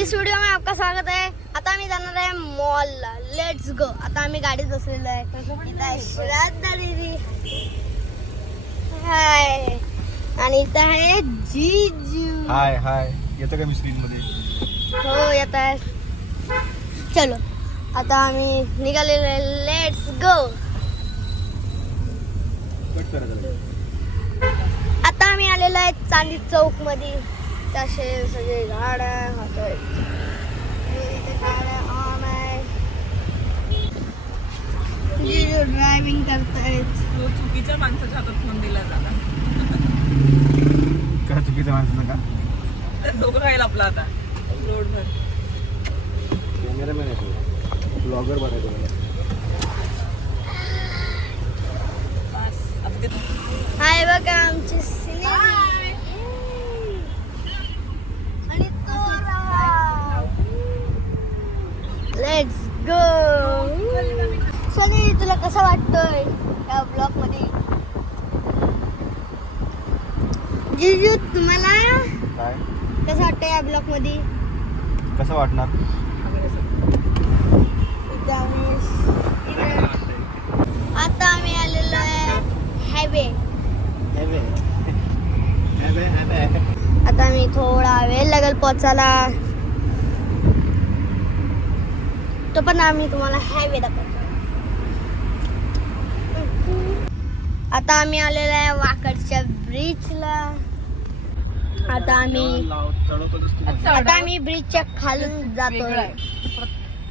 इस video में आपका स्वागत है. आता आम्ही जाणार आहे मॉलला. Let's go. आता आम्ही गाडीत बसलेलो आहे. इथं आहे श्रद्धा दीदी. हाय. आणि इथं आहे जीजू. हाय हाय. येतं का मी स्क्रीन मध्ये? हो येत आहे. चलो आता आम्ही निघालेलो आहे. Let's go. आता आम्ही आलेलो आहे चांदी चौक मध्ये. तसे सगळे गाड्या होतोय. इथे गाड्या ऑन आहे. जीजू ड्रायव्हिंग करतायत. तो चुकीच्या माणसाच्या हातात फोन दिला जाता. काय चुकीचं माणसं का? डोकं राहील आपला आता रोडवर. कॅमेरामॅन आहे तो. ब्लॉगर बनायचं. बस अब ते हाय बघा आमची सिनेमा. आणि तो लेट्स गो. सनी तुला कसं वाटतंय या ब्लॉग मध्ये? जीजू तुम्हाला काय कसं वाटतं या ब्लॉग मध्ये? कसं वाटणार? आता आम्ही आलेलो आहे हायवे. आता आम्ही थोडा वेळ लागेल पोचायला. तो पण आम्ही तुम्हाला हायवे दाखवतो. आता आम्ही आलेलो आहे वाकडच्या ब्रिजला. आता आम्ही ब्रिजच्या खालून जातोय.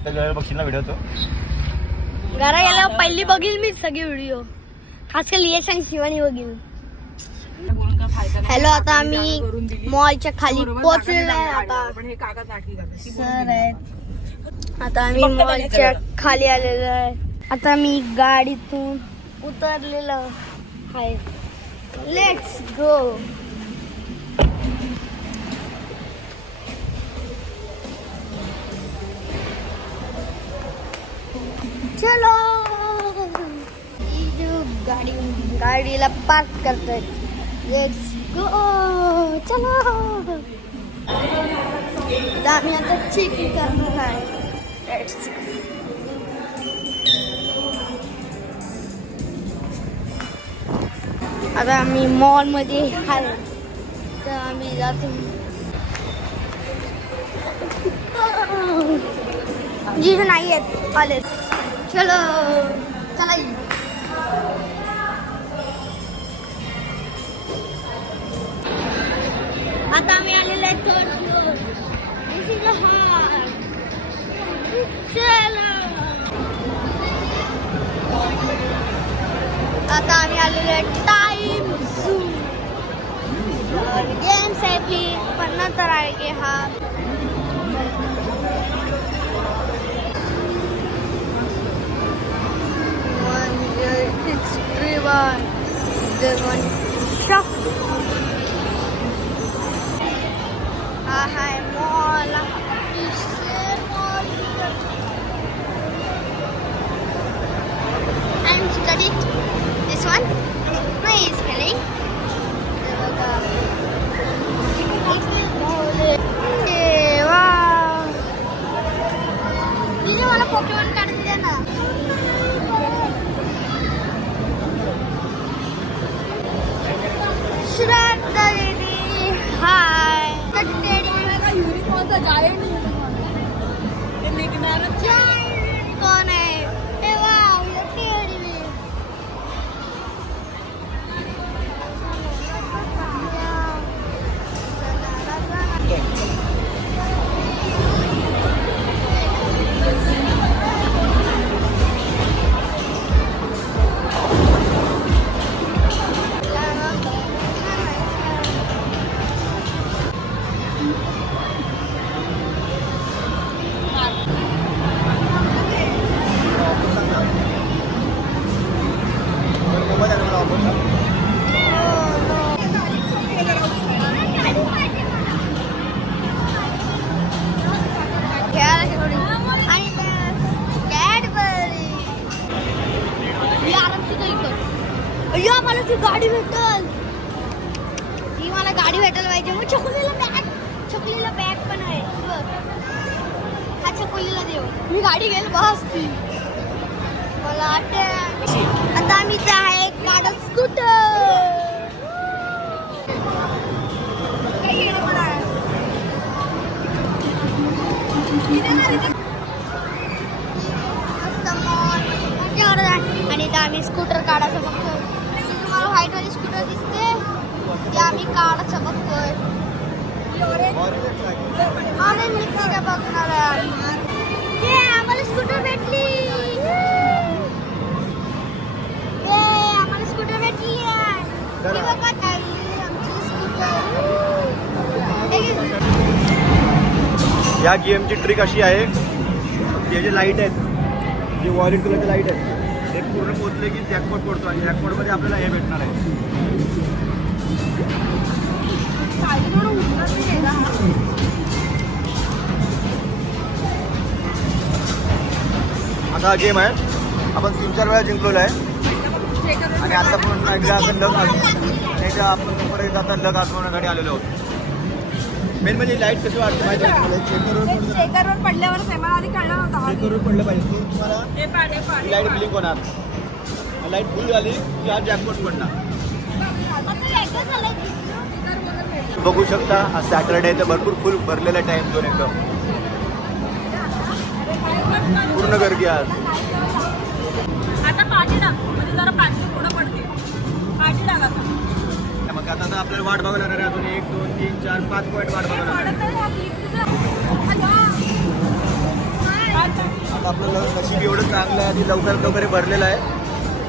बघशील ना व्हिडिओ तो? घरा गेल्यावर पहिली बघील मी सगळी व्हिडिओ. खासकर यश आणि शिवानी बघील. बोलून काय फायदा नाही. हॅलो आता आम्ही जागा करून दिली. मॉलच्या खाली बरोबर पोहोचलेलो जागा आहे. दिली आता पण हे कागद नाटकी करतात. ती बोलून सर दिली. आहेत. आता आम्ही मॉलच्या खाली आलेलो आहे. आता मी गाडीतून उतरलेलो आहे. Let's go. चलो. गाडीला पार्क करतोय. Let's go. चलो. आम्ही आता चेकिंग करणार आहे. लेट्स आता आम्ही मॉल मध्ये आहे. तर आम्ही जातो. जीजू नाही आहेत आले. चलो चला. आता आम्ही आलेलो आहे थर्ड फ्लोर. चलो. आता आम्ही आलेलो आहे टाइम झूम. गेम्स आहे की पण नंतर आहे की हा. हा हाय mall. I'm studying this one. No, he's spelling. Wow. This is one of Pokemon काढून द्या ना. श्रद्धा दीदी हाय. युनिकॉर्नचा जायंट हे निघणारच आहे. कोण आहे? ए वाव टेडी. अय्या मला ती गाडी भेटल. ती मला गाडी भेटायला पाहिजे. मग छकुलीला बॅग छकुलीला बॅग पण आहे बघ. हा छकुलीला देऊ. मी गाडी घेईल बस ती. मला वाटतं आता आम्ही इथे आहे काढत स्कूटर. आणि इथं आम्ही स्कूटर काढायचं बघतोय. तुम्हाला व्हाईट वाली स्कूटर दिसते ती आम्ही काढायचं बघतोय. ऑरेंज निघते बघणार आहे. आम्हाला स्कूटर भेटली. आम्हाला स्कूटर भेटली आहे. आमची स्कूटर. या गेमची ट्रिक अशी आहे, हे जे लाईट आहेत, जे व्हाईट कलरचे लाईट आहेत, ते पूर्ण पोचले की जॅकपॉट पडतो आणि जॅकपॉटमध्ये आपल्याला हे भेटणार आहे. असा हा गेम आहे. आपण 3-4 वेळा जिंकलेला आहे आणि आता पण एकदा आपण लग नाही तर आपण परत आता लग आजमावण्यासाठी आलेलो आहोत. मेन म्हणजे लाईट कशी वाटते माहिती आहे तुम्हाला? चेकरवर पडल्यावर सेमा आधी कळणार होता. चेकवर पडलं पाहिजे की तुम्हाला लाईट ब्लिंक होणार. लाईट फुल झाली की हा जॅकपॉट पडणार. बघू शकता आज सॅटरडे तर भरपूर फुल भरलेला टाइम झोन एकदम पूर्ण गर्दी आज. आता पाठी टाक म्हणजे जरा पाठी थोडं पडते. पाठी टाक आता. मग आता तर आपल्याला वाट बघायला लागणार आहे. अजून 1, 2, 3, 4, 5 पॉईंट वाट बघायला लागणार आहे. आता आपलं नशीब एवढं चांगलं आहे आधी लवकरात लवकर भरलेलं आहे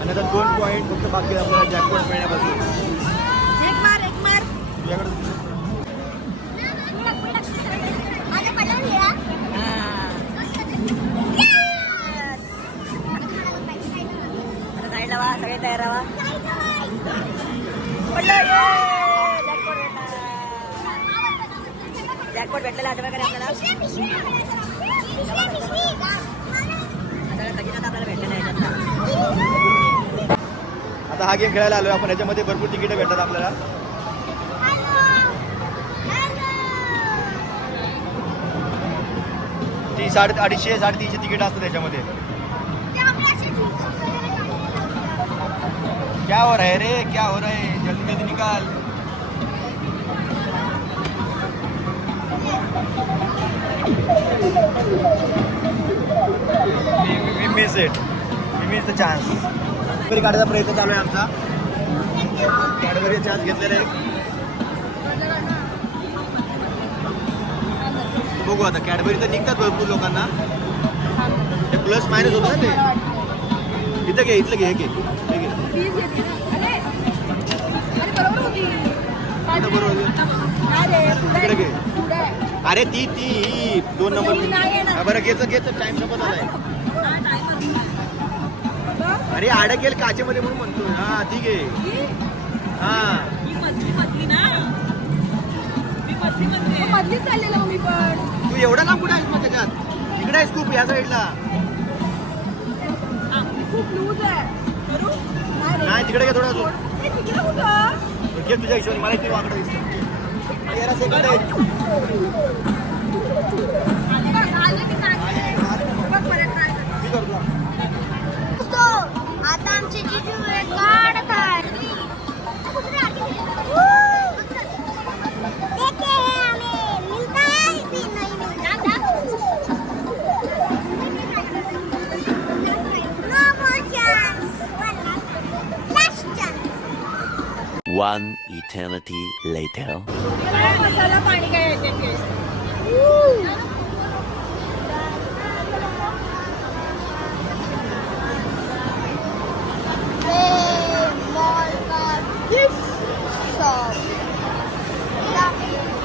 आणि आता 2 पॉईंट फक्त बाकी आपल्याला जॅकपॉट मिळण्यापासून. एक मार तुझ्याकडे साईडला वा, सगळे तयार राहा. जॅकपॉट भेटलेला आठवण करे आपल्याला. आपल्याला भेटलेलं आहे. आता हा गेम खेळायला आलोय आपण. याच्यामध्ये भरपूर तिकीटं भेटतात आपल्याला. ती 250-350 तिकीट असतात त्याच्यामध्ये. क्या हो रहा है रे, क्या हो रहा है? जल्दी जल्दी निकाल. We miss it. We miss the chance. Cadbury काढायचा प्रयत्न चालू आहे आमचा. कॅडबरी चान्स घेतलेला आहे. बघू आता कॅडबरी तर निघतात भरपूर लोकांना. ते प्लस मायनस होतं ना ते. इथं घे, इथलं घे, हे घे, हे घे. कुठं बरोबर तिकडे घे. अरे ती 2 नंबर. बरं घेचं टाइम संपत आलाय. अरे अडकेल काचेमध्ये म्हणून म्हणतोय. हा ती घे. हा मधली चाललेलो मी पण. तू एवढा लांब कुठे आहेस मग त्याच्यात? इकडे आहेस खूप या साईडला. खूप लूज आहे. नाही तिकडे घे थोडं अजून. तिकडे कुठं? घे तुझ्या हिशोबाने. मला इथे वाकडं दिसतं. याला सेकंड आहे. मी करतो. आता आमचे जिजू काढत आहे. One eternity later. मसाला पाणी काय येते.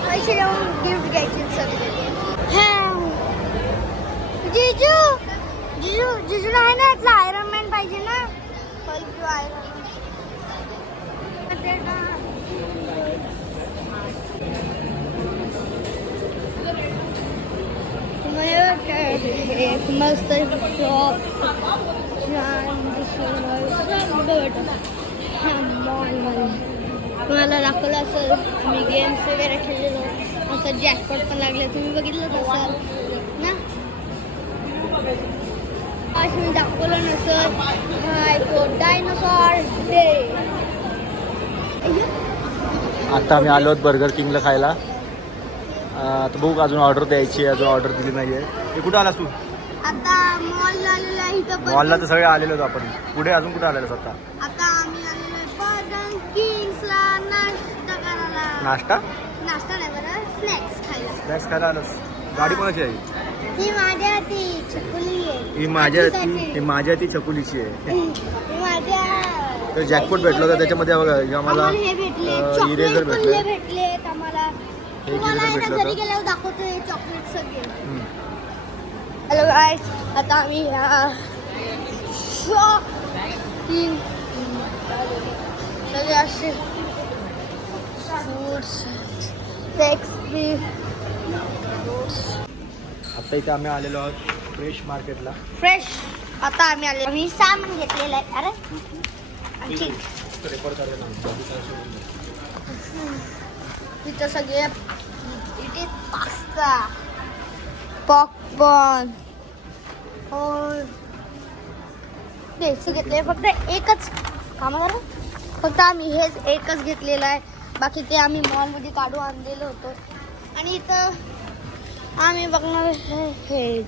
पैसे देऊन गिफ्ट घ्यायचे सगळे. जिजू जिजू जिजूला आहे ना इथला आयरन मॅन पाहिजे ना. आयरन मस्त शॉप मॉलमध्ये तुम्हाला दाखवलं असेल. आम्ही गेम्स वगैरे खेळलेलो. असं जॅकपॉट पण लागले, तुम्ही बघितलं असाल ना. आज मी दाखवलं नसत हाय तो डायनोसॉर डे. आता आम्ही आलो आहोत बर्गर किंगला खायला. तर बघू अजून ऑर्डर द्यायची आहे, अजून ऑर्डर दिली नाही आहे. हे कुठं आलास तू? आता मॉल आलेला आहे इथं. मॉलला तर सगळे आलेलो होतो आपण. पुढे अजून कुठे आलेलो आता? आता आम्ही आलेलो आहे बर्गर किंग्सला नाश्ता करायला. नाश्ता नाही बरं, स्नॅक्स खायला. स्नॅक्स खायला आलोस. गाडी कोणाची आहे? ही माझ्या ती चकुली आहे. ही माझ्या ती चकुलीची आहे. ही माझ्या. तर जॅकपॉट भेटलं होतं त्याच्यामध्ये बघा. आम्हाला हे भेटले इरेझर भेटले. भेटलेत आम्हाला. तुम्हाला आहे ना घरी गेल्यावर दाखवतोय चॉकलेट सगळे. हॅलो गाईज, आता आम्ही शॉपिंग सगळे असे फ्रूट्स आता इथे आम्ही आलेलो आहोत फ्रेश मार्केटला. फ्रेश. आता आम्ही आले, आम्ही सामान घेतलेलं आहे. अरे आणखी तिथं सगळे इथे पास्ता पॉपकॉर्न देशी घेतले. फक्त एकच कामाला फक्त आम्ही हेच एकच घेतलेलं आहे. बाकी ते आम्ही मॉलमध्ये काढून आणलेलं होतं. आणि इथं आम्ही बघणार हे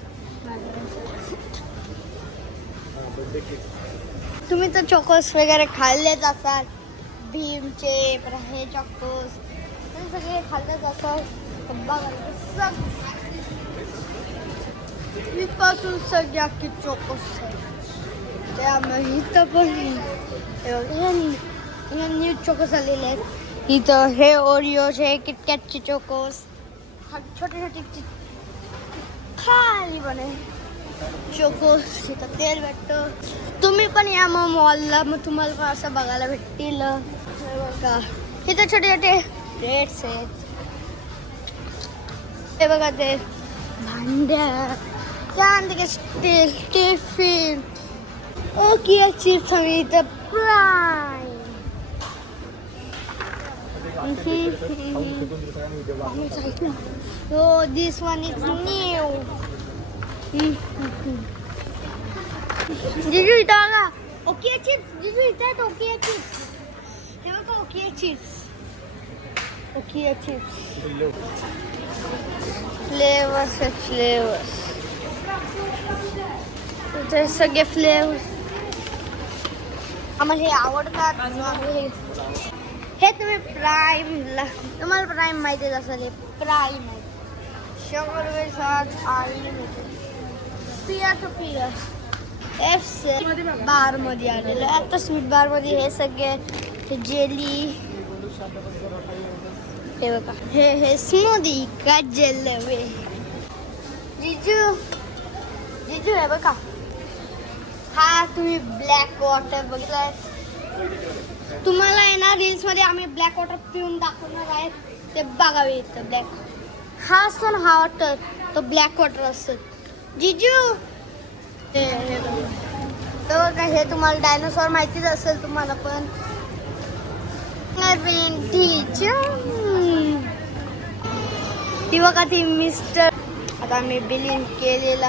तुम्ही तर चॉकोस वगैरे खाल्लेच असाल. भीमचे हे चॉकोस सगळे खाल्लेच असाल. इथपासून सगळ्या की चॉकोस त्यामुळे इथं पण न्यू चॉकोस आलेले आहेत. इथं हे ओरिओज, हे किटकॅटचे चॉकोस, छोटे छोटे खाली बने चोकोस. इथं तेल भेटतं. तुम्ही पण या मग मॉलला, मग तुम्हाला पण असं बघायला भेटतील. बघा इथं छोटे छोटे रेट्स आहेत. हे बघा ते भांड्या, त्यानंतर स्टील टिफिन, ओके चिप्स आणि इथं prime. Oh, this one is new. जिजू इथं बघा ओके चिप्स. जिजू इथं आहेत ओके चिप्स. हे बघा okay chips. Okay chips flavours आहेत. फ्लेवर्स इथे सगळे फ्लेवर्स आम्हाला हे आवडतात. हे तुम्ही प्राईमला, तुम्हाला प्राईम माहितीच असेल. हे प्राईम आहे. 100 रुपये 7 आली मिळते. पिया टू पिया बार मध्ये आलेलं आहे. आता स्वीट बार मध्ये हे सगळे जेली. हे बघा हे स्मूदी का जेलवे. जिजू जिजू हे बघा. हा तुम्ही ब्लॅक वॉटर बघितलाय. तुम्हाला आहे ना रील्स मध्ये आम्ही ब्लॅक वॉटर पिऊन दाखवणार आहे. ते बघावे येतं. ब्लॅक हा असतो ना हा वॉटर, तो ब्लॅक वॉटर असतो. जिजू हे बघा. हे तुम्हाला डायनोसॉर माहितीच असेल तुम्हाला पण. ती बघा ती मिस्टर. आता मी बिलिंग केलेला